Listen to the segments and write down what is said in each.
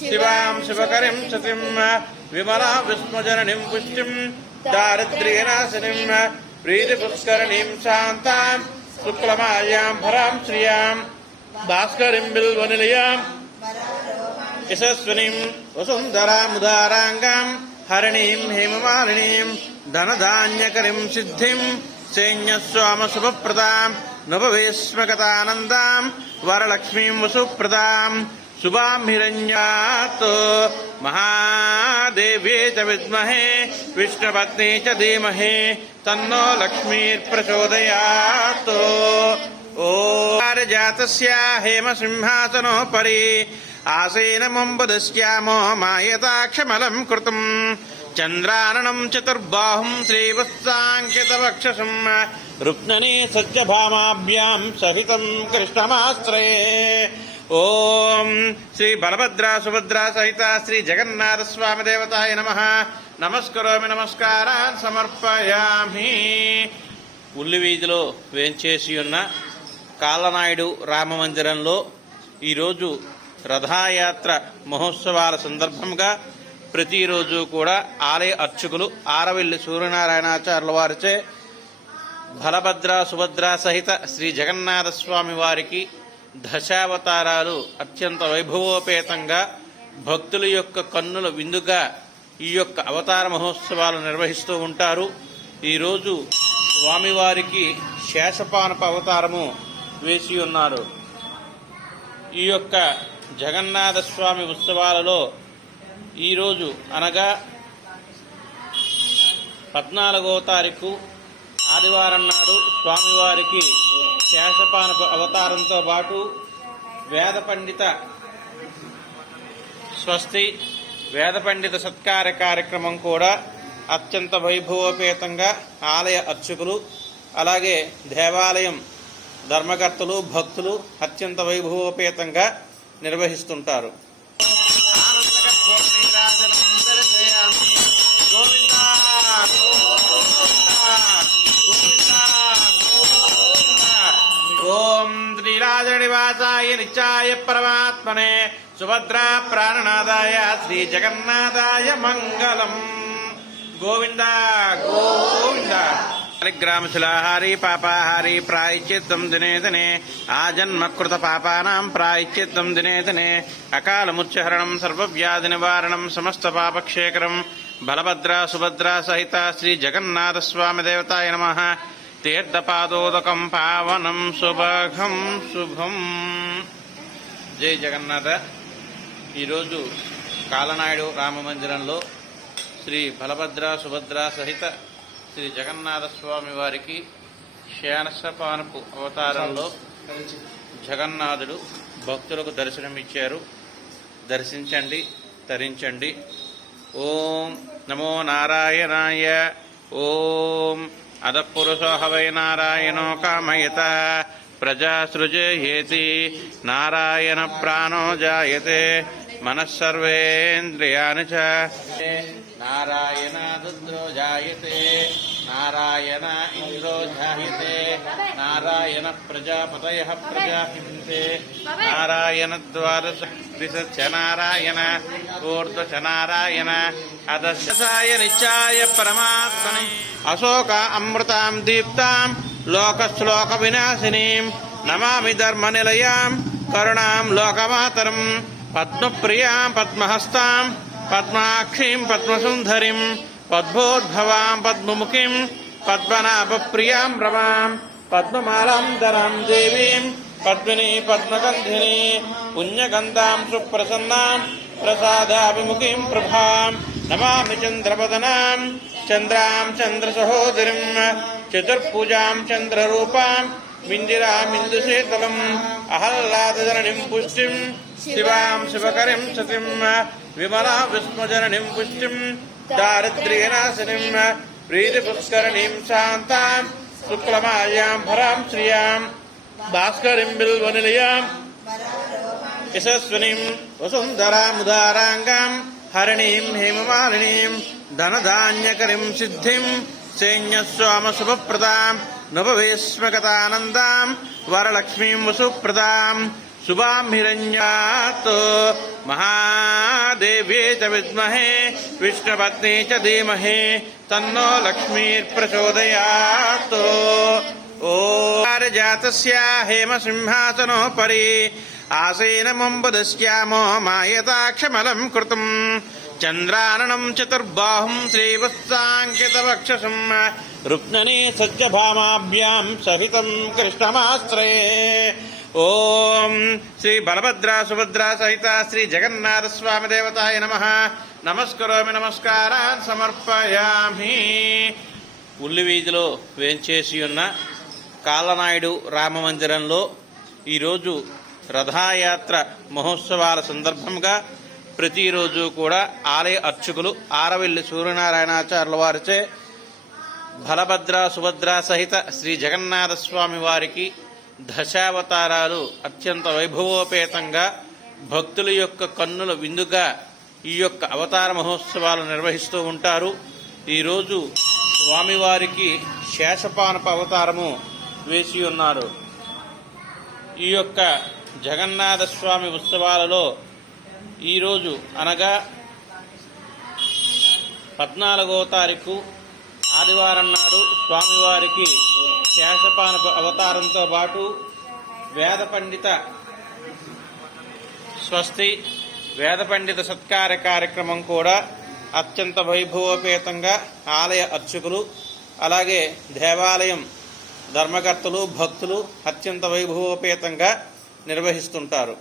शिवां शिवकरीं सतीं विमला विस्मजननीं पुष्टिं दारिद्र्यनाशिनीं प्रीतिपुष्करणीं शान्तां शुक्लमाल्यां भरां श्रियां भास्करीं बिल्वनिलयां यशस्विनीं वसुन्धरामुदाराङ्गां हरिणीं हेममालिनीं धनधान्यकरीं सिद्धिं सैन्यस्वामशुभप्रदां नववेश्मगतानन्दां वरलक्ष्मीं वसुप्रदां शुभां हिरण्यात् महादेव्यै च विद्महे विष्णुपत्नी च धीमहि तन्नो लक्ष्मीर्प्रचोदयात्। ॐ जातस्य हेमसिंहासनोपरि आसीनमुम्बुदस्यामो मायताक्षमलं कृतम् चन्द्राननं चतुर्बाहुं श्रीवत्साङ्कितवक्षसं रुक्मिणी सज्जभामाभ्यां सहितं कृष्णमाश्रये। ओम श्री बलभद्रा सुभद्रा सहित श्री जगन्नाथ स्वामी देवताय नमः। नमस्करोमि नमस्कारान् समर्पयामि। ఉల్లి వీధిలో వేంచేసి ఉన్న కాలనాయుడు రామ మందిరంలో ఈరోజు రథయాత్ర మహోత్సవాల సందర్భంగా ప్రతిరోజు కూడా ఆలయ అర్చకులు ఆరవెల్లి సూర్యనారాయణాచార్యుల వారిచే బలభద్ర సుభద్ర సహిత శ్రీ జగన్నాథ స్వామి వారికి దశావతారాలు అత్యంత వైభవోపేతంగా భక్తుల యొక్క కన్నుల విందుగా ఈ యొక్క అవతార మహోత్సవాలు నిర్వహిస్తూ ఉంటారు. ఈరోజు స్వామివారికి శేషపానప అవతారము వేసి ఉన్నారు. ఈ యొక్క జగన్నాథ స్వామి ఉత్సవాలలో ఈరోజు అనగా 14వ తారీఖు ఆదివారం నాడు స్వామివారికి శేషపానప అవతారంతో పాటు వేద పండిత స్వస్తి వేద పండిత సత్కార కార్యక్రమం కూడా అత్యంత వైభవోపేతంగా ఆలయ అర్చకులు అలాగే దేవాలయం ధర్మకర్తలు భక్తులు అత్యంత వైభవోపేతంగా నిర్వహిస్తుంటారు. ఓం శ్రీరాజనివాసాయ నిత్యాయ పరమాత్మనే సుభద్రా ప్రాణనాదాయ శ్రీ జగన్నాథాయ మంగళం. గోవింద గోవింద. గ్రామశిలాహారీ పాపాహారీ ప్రాయశ్చిత్తం దినే దినే ఆజన్మకృత పాపానాం ప్రాయశ్చిత్తం దినే దినే అకాలముచ్చహరణం సర్వవ్యాధి నివారణం సమస్త పాపక్షేకరం బలభద్ర సుభద్ర సహిత శ్రీ జగన్నాథ స్వామి దేవతాయ నమః. తీర్థపాదోదకం పావనం శుభం శుభం. జై జగన్నాథ. ఈరోజు కాలనాయుడు రామ మందిరంలో శ్రీ బలభద్ర సుభద్ర సహిత శ్రీ జగన్నాథ స్వామి వారికి శేషపానపు అవతారంలో జగన్నాథుడు భక్తులకు దర్శనమిచ్చారు. దర్శించండి, తరించండి. ఓం నమో నారాయణాయ. ఓం అదపురుషో హవై నారాయణో కామయత ప్రజా సృజయేతి నారాయణ ప్రాణో జాయతే మనఃసర్వేంద్రియాణి చ నారాయణ రుద్రో జాయతే నారాయణ ఇంద్రో జాయతే నారాయణ ప్రజాపతయః ప్రజాహింసే నారాయణ ద్వాదశ దిశ నారాయణ ఊర్ధ్వ నారాయణ అధశాయ నిత్యాయ పరమాత్మనే అశోక అమృతాం దీప్తాం లోకశ్లోక వినాశినీం నమామి ధర్మ నిలయాం కరుణాం లోకమాతరం పద్మప్రియాం పద్మహస్తాం పద్మాక్షీం పద్మసుందరీం పద్మోద్భవాం పద్మముఖీం పద్మనాభప్రియాం రమాం పద్మమాలాం ధరాం దేవీం పద్మినీ పద్మగంధినీ పుణ్యగంధాం సుప్రసన్నాం ప్రసాదాభిముఖీం ప్రభాం నమామి చంద్రవదనాం చంద్రాం చంద్రసహోదరీం చతుర్భుజాం చంద్రరూపాం మిందిరామిందుశీతలం అహల్లాదజననిం పుష్టిం శివాం శివకరీం సతిం విమలా విస్మజననిం పుష్టిం దారిద్ర్యనాశినిం ప్రీతిపుష్కరణీం శాంతాం శుక్లమాల్యాం భరాం శ్రియాం భాస్కరీం బిల్వనిలయాం యశస్వినీం వసుంధరాముదారాంగాం హరిణీం హేమమాలినీం ధనధాన్యకరీం సిద్ధిం సైన్యస్వామశుభప్రదాం నవవేశ్మగతానందాం వరలక్ష్మీం వసుప్రదాం శుభాం హిరణ్యాత్ మహా देव्यै च विद्महे विष्णुपत्नी च धीमहि तन्नो लक्ष्मीर्प्रचोदयात्। ओम जातस्य हेमसिंहासनोपरि आसीनमुम्बुदस्यामो मायताक्षमलं कृतं चन्द्राननं चतुर्बाहुं श्रीवत्साङ्कितवक्षसं रुक्मिणी सज्जभामाभ्यां सहितं कृष्णमाश्रये। ओम श्री बलभद्र सुभद्रा सहित श्री जगन्नाथ स्वामी देवताय नमः। नमस्करोमि नमस्कारान् समर्पयामि। ఉల్లి వీధిలో వేంచేసి ఉన్న కాలనాయుడు రామ మందిరంలో ఈరోజు రథయాత్ర మహోత్సవాల సందర్భంగా ప్రతిరోజు కూడా ఆలయ అర్చకులు ఆరవెల్లి సూర్యనారాయణాచార్యుల వారిచే బలభద్ర సుభద్ర సహిత శ్రీ జగన్నాథ స్వామి వారికి దశావతారాలు అత్యంత వైభవోపేతంగా భక్తుల యొక్క కన్నుల విందుగా ఈ యొక్క అవతార మహోత్సవాలు నిర్వహిస్తూ ఉంటారు. ఈరోజు స్వామివారికి శేషపానప అవతారము వేసి ఉన్నారు. ఈ యొక్క జగన్నాథ స్వామి ఉత్సవాలలో ఈరోజు అనగా 14వ తారీఖు ఆదివారం నాడు స్వామివారికి శేషపానప అవతారంతో పాటు వేద పండిత స్వస్తి వేద పండిత సత్కార కార్యక్రమం కూడా అత్యంత వైభవోపేతంగా ఆలయ అర్చకులు అలాగే దేవాలయం ధర్మకర్తలు భక్తులు అత్యంత వైభవోపేతంగా నిర్వహిస్తుంటారు.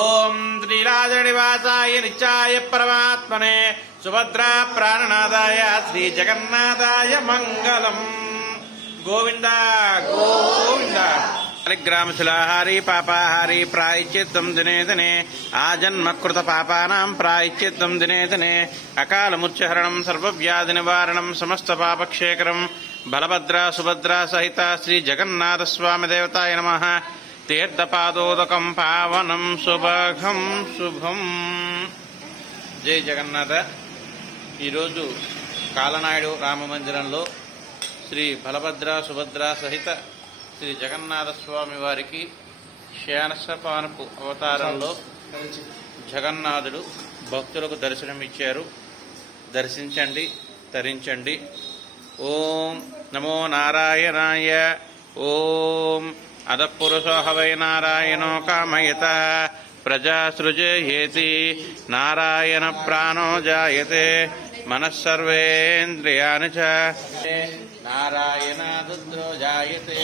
ఓం శ్రీరాజనివాసాయ నిత్యాయ పరమాత్మనే సుభద్రా ప్రాణనాదాయ శ్రీ జగన్నాథాయ మంగళం. గోవింద గోవింద. గ్రామశిలాహారి పాపాహారి ప్రాయశ్చిత్తం దినే దినే ఆజన్మకృత పాపానాం ప్రాయశ్చిత్తం దినే దినే అకాలముచ్చహరణం సర్వవ్యాధి నివారణం సమస్త పాపక్షేకరం బలభద్ర సుభద్ర సహిత శ్రీ జగన్నాథ స్వామి దేవతాయ నమః. తీర్థపాదోదకం పావనం శుభం శుభం. జై జగన్నాథ. ఈరోజు కాలనాయుడు రామ మందిరంలో శ్రీ బలభద్ర సుభద్ర సహిత శ్రీ జగన్నాథ స్వామి వారికి శేషపానపు అవతారంలో జగన్నాథుడు భక్తులకు దర్శనమిచ్చారు. దర్శించండి, తరించండి. ఓం నమో నారాయణాయ. ఓం అదపురుషో హవై నారాయణో కామయత ప్రజా సృజయేతి నారాయణ ప్రాణో జాయతే మనఃసర్వేంద్రియాణి చ నారాయణ రుద్రో జాయతే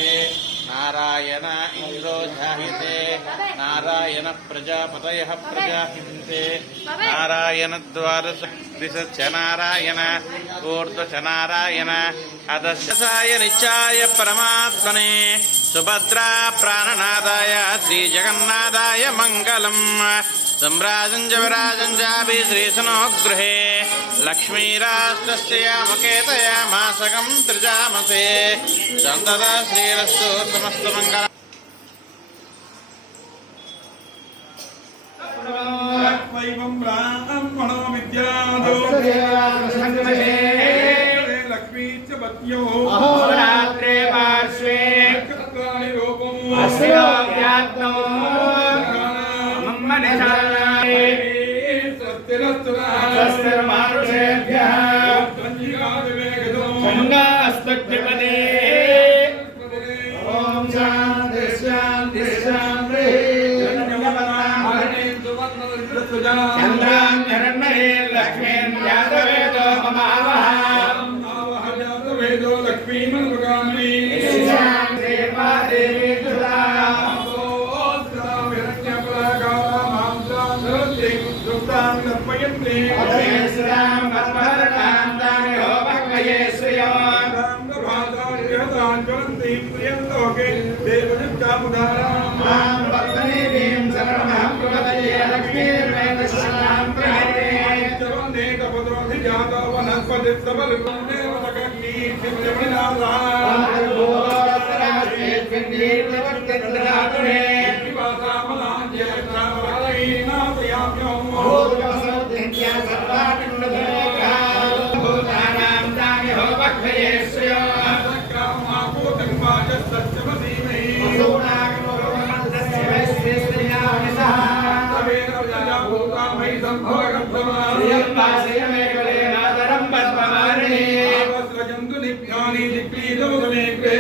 నారాయణ ఇంద్రో జాయతే నారాయణ ప్రజాపతయః ప్రజాహింసే నారాయణ ద్వాదశ దిశ నారాయణ ఊర్ధ్వశ నారాయణ అధశాయ నిత్యాయ పరమాత్మనే సుభద్రా ప్రాణనాదాయ శ్రీ జగన్నాథాయ మంగళం. सम्राजं च विराजं चापि श्रीसनोगृहे लक्ष्मीराष्ट्रस्यामकेतयामासकं त्रिजामसे सन्तता श्रीरस्तु समस्तमङ्गलम्. लक्ष्मी च पत्न्यो अहोरात्रे पार्श्वे ओम शांति शांति शांति चंद्रां हिरण्मये लक्ष्मीं यादवेदो ममावः लक्ष्मीं मनोगामिनी देवी सुधा सर्वात्मक వర్గాని దిక్లీదముదమే క్రే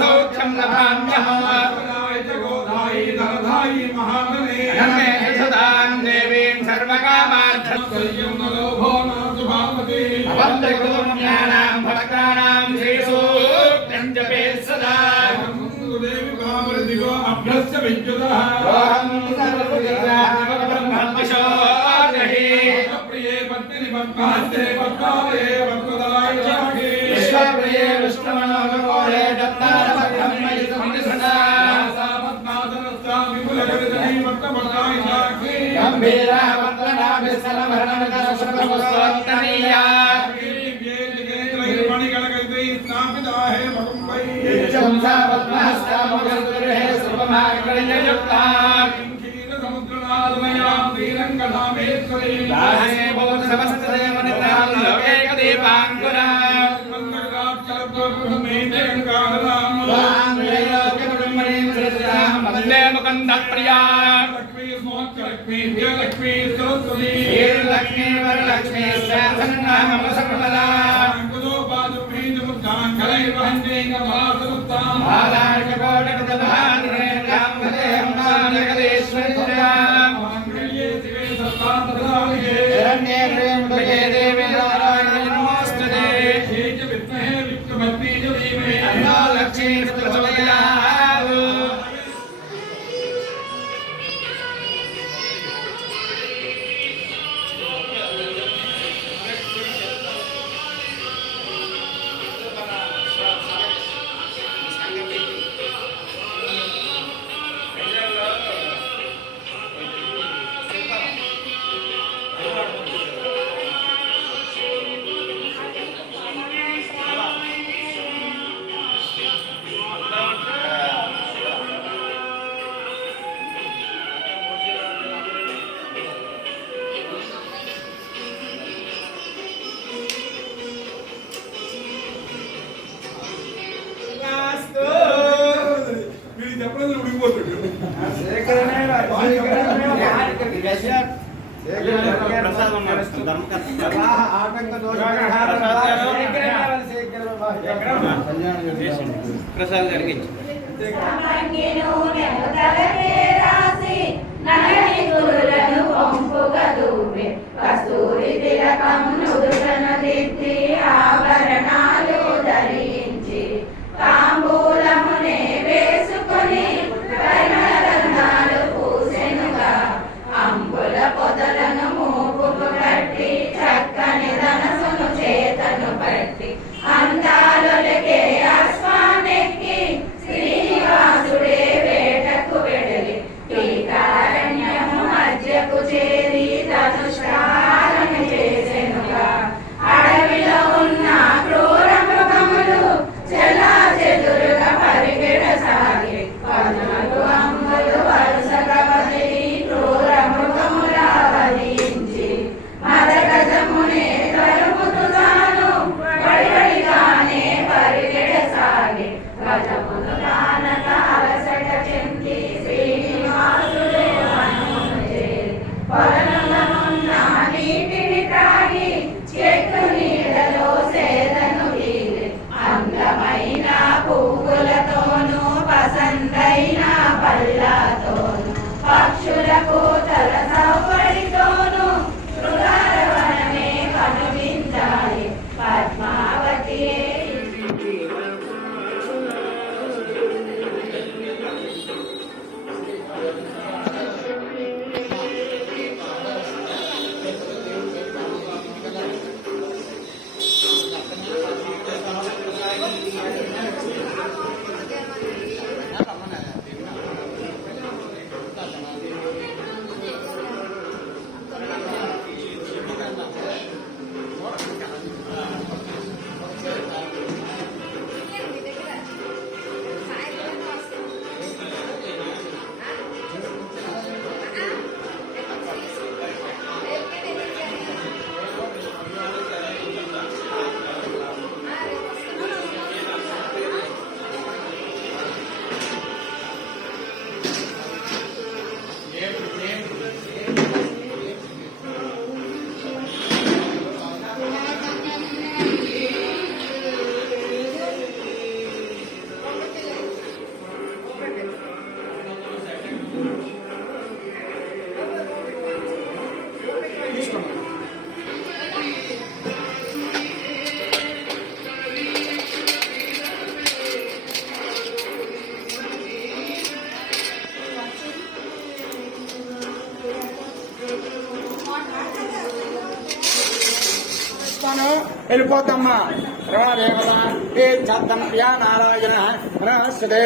సౌఖ్యం సదాం దేవీం సర్వకామార్థం భక్తానాం శ్రీసూక్తం జపే సదా విశ్వప్రియే విష్ణుమనోగోరే గంభీరా వందనాభిసలమరణమితరశుభస్తోత్తరీయా వందే ముకుంద ప్రియా లక్ష్మీ వరలక్ష్మీ సర్వదా ప్రసాద్ గారికి కస్తూరి తిలకం నుదుటన దిద్ది ఆభరణాలు ధరించి తాంబూలమునే వేసుకొని పరిమళగంధాలు పూసెనుగా అంబుల పొదలను మూపుకు కట్టి చక్కని ధనసును చేతను పట్టి అందాలొలికే అశ్వానెక్కి శ్రీనివాసుడే వేటకు వెడలి టీకారణ్యము మధ్యకు చేరి ధనుష్కారణ చేసెనుగా అడవిలో ఉన్న వస్తాను వెళ్ళిపోద్దమ్మా రమణ దేవత ఏ చద్దం ప్రియా నారాయణ సుదే